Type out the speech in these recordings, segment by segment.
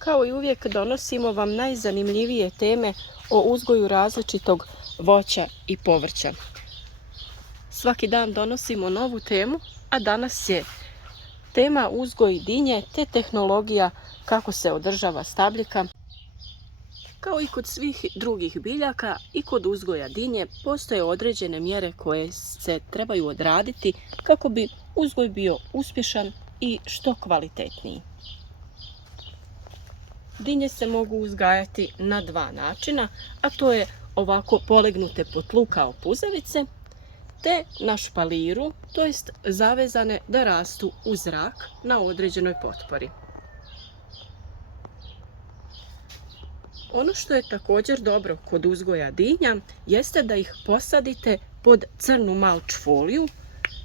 Kao i uvijek donosimo vam najzanimljivije teme o uzgoju različitog voća i povrća. Svaki dan donosimo novu temu, a danas je tema uzgoj dinje te tehnologija kako se održava stabljika. Kao i kod svih drugih biljaka i kod uzgoja dinje postoje određene mjere koje se trebaju odraditi kako bi uzgoj bio uspješan i što kvalitetniji. Dinje se mogu uzgajati na dva načina, a to je ovako polegnute po tlu kao puzavice, te na špaliru, to jest zavezane da rastu u zrak na određenoj potpori. Ono što je također dobro kod uzgoja dinja jeste da ih posadite pod crnu malč foliju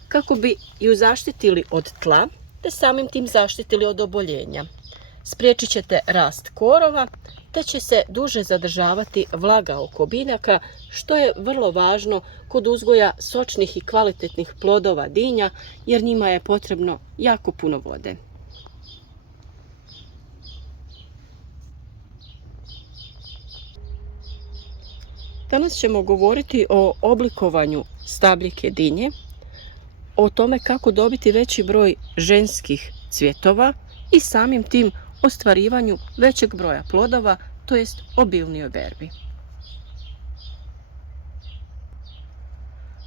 kako bi ju zaštitili od tla te samim tim zaštitili od oboljenja. Spriječit ćete rast korova te će se duže zadržavati vlaga oko biljaka, što je vrlo važno kod uzgoja sočnih i kvalitetnih plodova dinja jer njima je potrebno jako puno vode. Danas ćemo govoriti o oblikovanju stabljike dinje, o tome kako dobiti veći broj ženskih cvjetova i samim tim ostvarivanju većeg broja plodova, to jest obilnijoj berbi.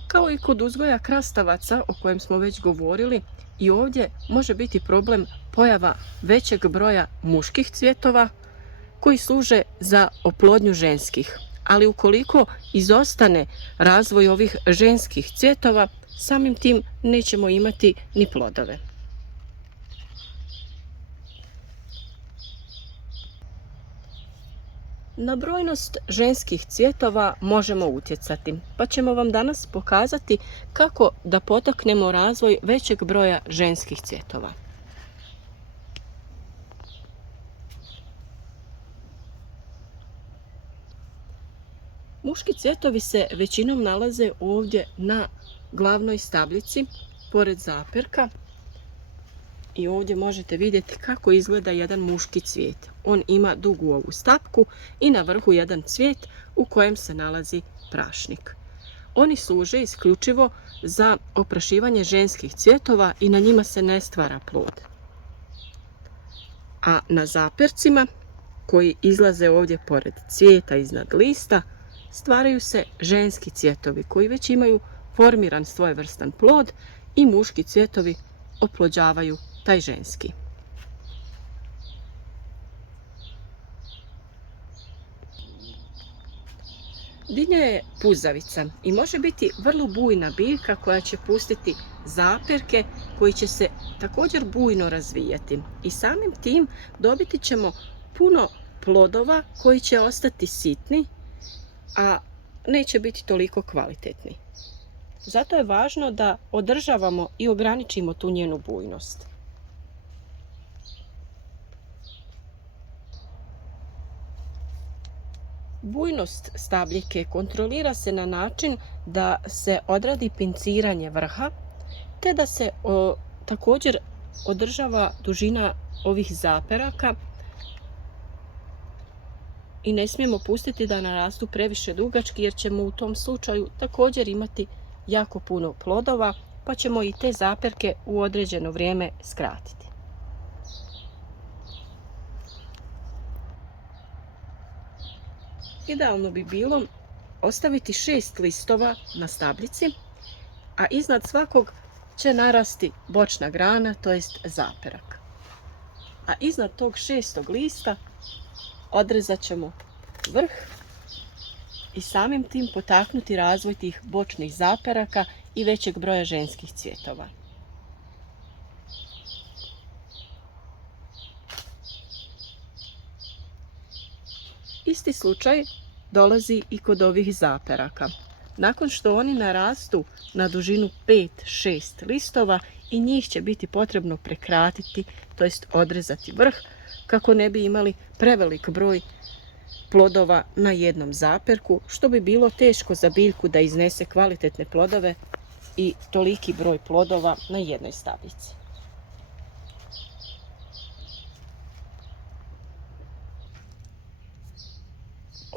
Kao i kod uzgoja krastavaca o kojem smo već govorili, i ovdje može biti problem pojava većeg broja muških cvjetova koji služe za oplodnju ženskih. Ali ukoliko izostane razvoj ovih ženskih cvjetova, samim tim nećemo imati ni plodove. Na brojnost ženskih cvjetova možemo utjecati, pa ćemo vam danas pokazati kako da potaknemo razvoj većeg broja ženskih cvjetova. Muški cvjetovi se većinom nalaze ovdje na glavnoj stabljici, pored zaperka. I ovdje možete vidjeti kako izgleda jedan muški cvijet. On ima dugu ovu stapku i na vrhu jedan cvijet u kojem se nalazi prašnik. Oni služe isključivo za oprašivanje ženskih cvjetova i na njima se ne stvara plod. A na zapercima, koji izlaze ovdje pored cvijeta iznad lista, stvaraju se ženski cvjetovi koji već imaju formiran svojevrstan plod i muški cvjetovi oplođavaju taj ženski. Dinja je puzavica i može biti vrlo bujna biljka koja će pustiti zaperke koji će se također bujno razvijati. I samim tim dobiti ćemo puno plodova koji će ostati sitni, a neće biti toliko kvalitetni. Zato je važno da održavamo i ograničimo tu njenu bujnost. Bujnost stabljike kontrolira se na način da se odradi pinciranje vrha, te da se također održava dužina ovih zaperaka i ne smijemo pustiti da narastu previše dugački jer ćemo u tom slučaju također imati jako puno plodova, pa ćemo i te zaperke u određeno vrijeme skratiti. Idealno bi bilo ostaviti 6 listova na stabljici, a iznad svakog će narasti bočna grana, to jest zaperak. A iznad tog 6. lista odrezat ćemo vrh i samim tim potaknuti razvoj tih bočnih zaperaka i većeg broja ženskih cvjetova. Isti slučaj dolazi i kod ovih zaperaka. Nakon što oni narastu na dužinu 5-6 listova i njih će biti potrebno prekratiti, to jest odrezati vrh, kako ne bi imali prevelik broj plodova na jednom zaperku, što bi bilo teško za biljku da iznese kvalitetne plodove i toliki broj plodova na jednoj stabljici.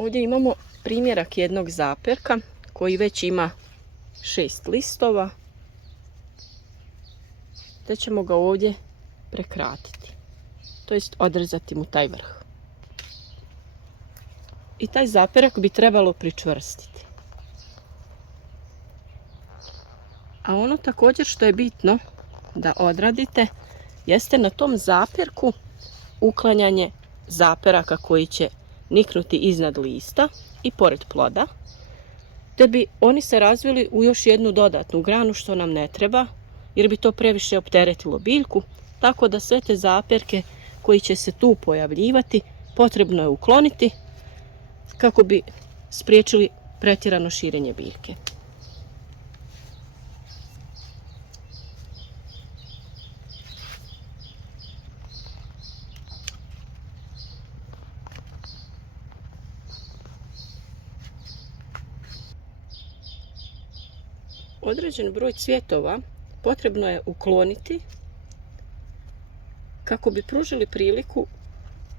Ovdje imamo primjerak jednog zaperka koji već ima 6 listova, te ćemo ga ovdje prekratiti, to jest odrezati mu taj vrh. I taj zaperak bi trebalo pričvrstiti. A ono također što je bitno da odradite jeste na tom zaperku uklanjanje zaperaka koji će niknuti iznad lista i pored ploda, te bi oni se razvili u još jednu dodatnu granu što nam ne treba, jer bi to previše opteretilo biljku, tako da sve te zaperke koji će se tu pojavljivati potrebno je ukloniti kako bi spriječili pretjerano širenje biljke. Određen broj cvjetova potrebno je ukloniti kako bi pružili priliku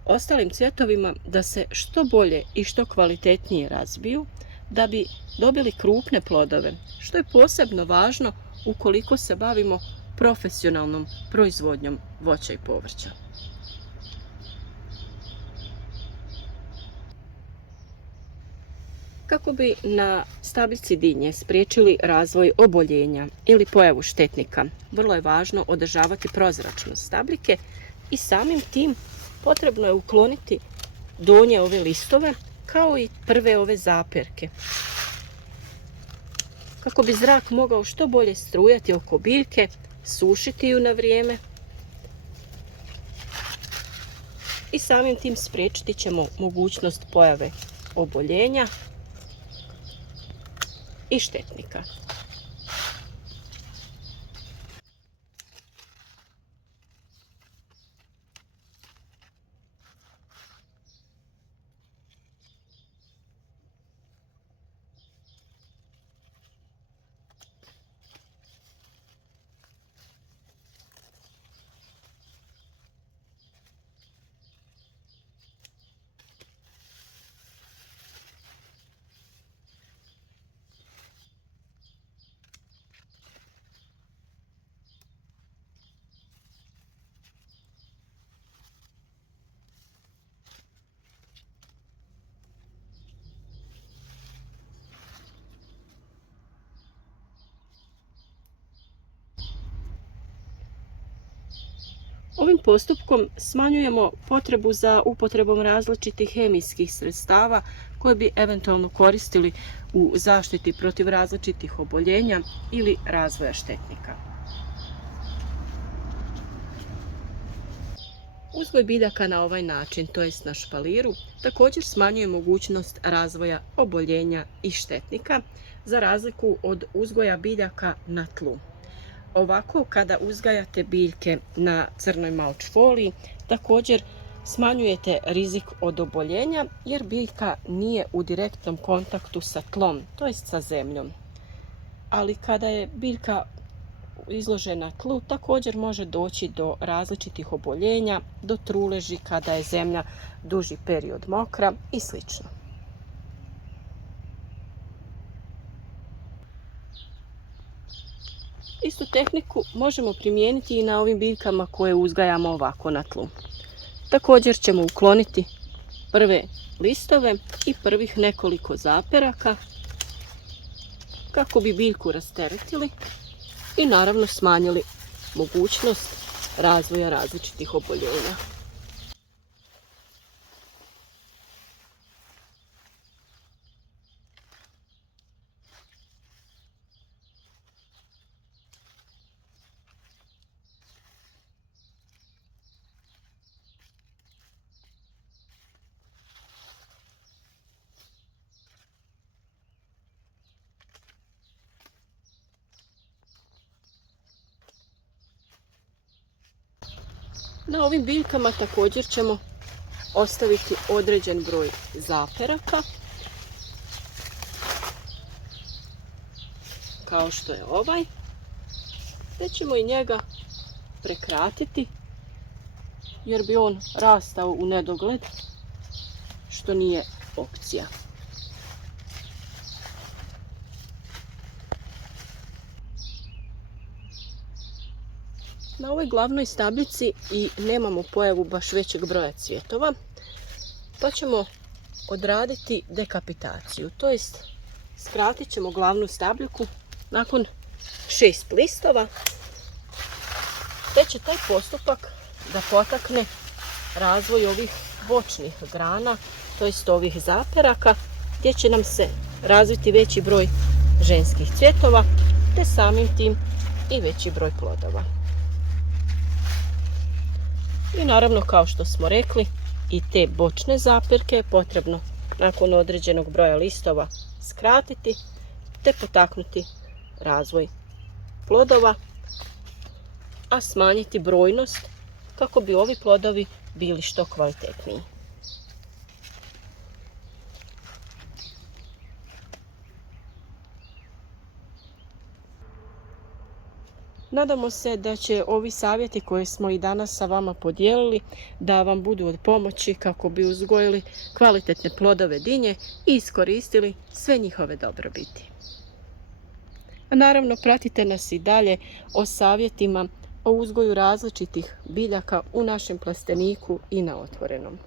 ostalim cvjetovima da se što bolje i što kvalitetnije razviju, da bi dobili krupne plodove, što je posebno važno ukoliko se bavimo profesionalnom proizvodnjom voća i povrća. Kako bi na stabiljci dinje spriječili razvoj oboljenja ili pojavu štetnika, vrlo je važno održavati prozračnost stabljike i samim tim potrebno je ukloniti donje ove listove kao i prve ove zaperke, kako bi zrak mogao što bolje strujati oko biljke, sušiti ju na vrijeme i samim tim spriječiti ćemo mogućnost pojave oboljenja i štetnika. Ovim postupkom smanjujemo potrebu za upotrebom različitih hemijskih sredstava koje bi eventualno koristili u zaštiti protiv različitih oboljenja ili razvoja štetnika. Uzgoj biljaka na ovaj način, to jest na špaliru, također smanjuje mogućnost razvoja oboljenja i štetnika, za razliku od uzgoja biljaka na tlu. Ovako, kada uzgajate biljke na crnoj malč foliji, također smanjujete rizik od oboljenja jer biljka nije u direktnom kontaktu sa tlom, to jest sa zemljom. Ali kada je biljka izložena tlu, također može doći do različitih oboljenja, do truleži kada je zemlja duži period mokra i sl. Istu tehniku možemo primijeniti i na ovim biljkama koje uzgajamo ovako na tlu. Također ćemo ukloniti prve listove i prvih nekoliko zaperaka kako bi biljku rasteretili i naravno smanjili mogućnost razvoja različitih oboljenja. Na ovim biljkama također ćemo ostaviti određen broj zaperaka, kao što je ovaj, te ćemo i njega prekratiti jer bi on rastao u nedogled, što nije opcija. Na ovoj glavnoj stabljici i nemamo pojavu baš većeg broja cvjetova, pa ćemo odraditi dekapitaciju, to jest skratit ćemo glavnu stabljiku nakon 6 listova, te će taj postupak da potakne razvoj ovih bočnih grana, to jest ovih zaperaka, gdje će nam se razviti veći broj ženskih cvjetova, te samim tim i veći broj plodova. I naravno, kao što smo rekli, i te bočne zaperke je potrebno nakon određenog broja listova skratiti, te potaknuti razvoj plodova, a smanjiti brojnost kako bi ovi plodovi bili što kvalitetniji. Nadamo se da će ovi savjeti koje smo i danas sa vama podijelili da vam budu od pomoći kako bi uzgojili kvalitetne plodove dinje i iskoristili sve njihove dobrobiti. A naravno, pratite nas i dalje o savjetima o uzgoju različitih biljaka u našem plasteniku i na otvorenom.